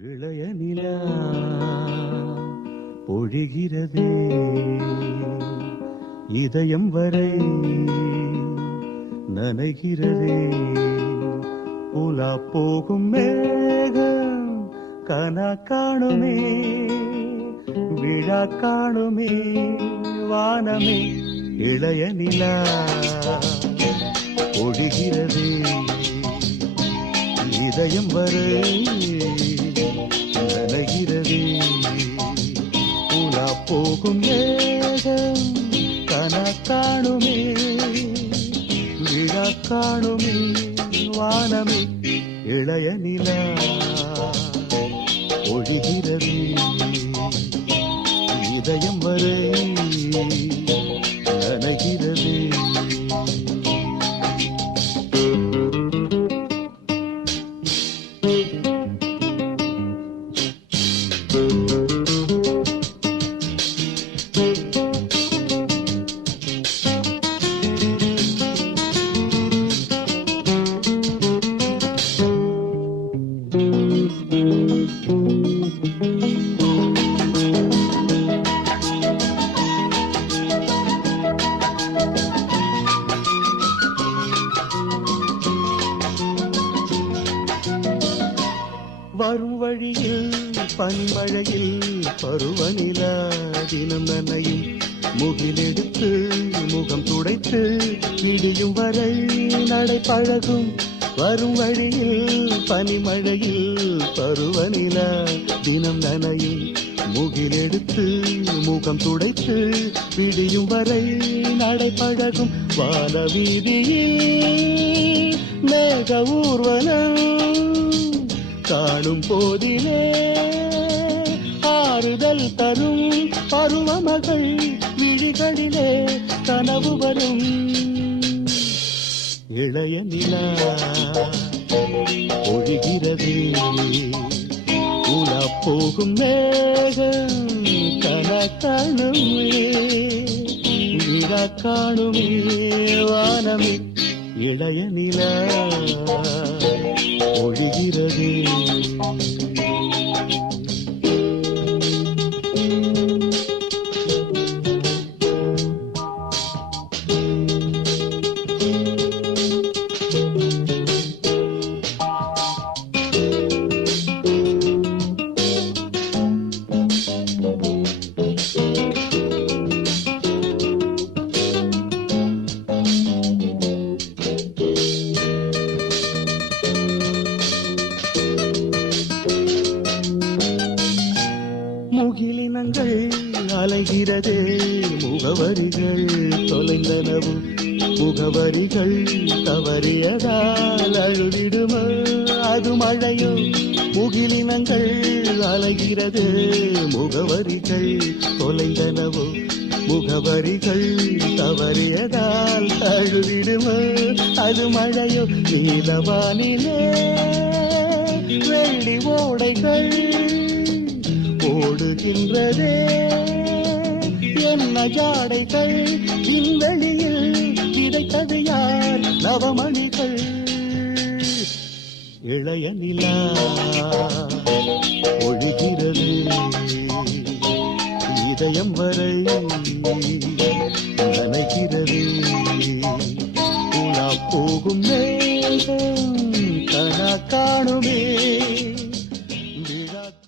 இளைய நிலா பொழிகிறதே இதயம் வரை நனைகிறதே உலா போகும் மேகம் கனா காணுமே விழா காணுமே வானமே இளைய நிலா பொழிகிறதே இதயம் வரை நனைகிறதே உலா போகும் மேகம் கனா காணுமே விழா காணுமே வானமே இளைய நிலா ஒழிகிறதே இதயம் வரை நனைகிறதே. வரும் வழியில் பனிமழையில் பருவநிலா தினம் நனையும் முகிலெடுத்து முகம் துடைத்து விடியும் வரை நடை பழகும். வரும் வழியில் பனிமழையில் பருவநிலா தினம் நனையும் முகிலெடுத்து முகம் துடைத்து விடியும் வரை நடை பழகும். வான வீதியில் மேக ஊர்வலம் காணும் போதிலே ஆறுதல் தரும் பருவமகள் விழிகளிலே கனவு வரும். இளைய நிலா ஒழிகிறது உலா போகும் மேகம் கனா காணுமே விழா காணுமே வானமே இளைய நிலா ஒழிகிறது. முகிலினங்கள் அலைகிறதே முகவரிகள் தொலைந்தனவும் முகவரிகள் தவறியதால் அழுதிடுமோ அது மழையோ. முகிலினங்கள் அலைகிறதே முகவரிகள் தொலைந்தனவோ முகவரிகள் தவறியதால் அழுதிடுமோ அது மழையோ. நீலவானிலே வெள்ளி ஓடைகள் ஓடுகின்றதே என்ன ஜாடைகள் விண்வெளியில் கிடைத்தது யார் நவமணிகள். இளைய நிலா ஒழிகிறது இதயம் வரை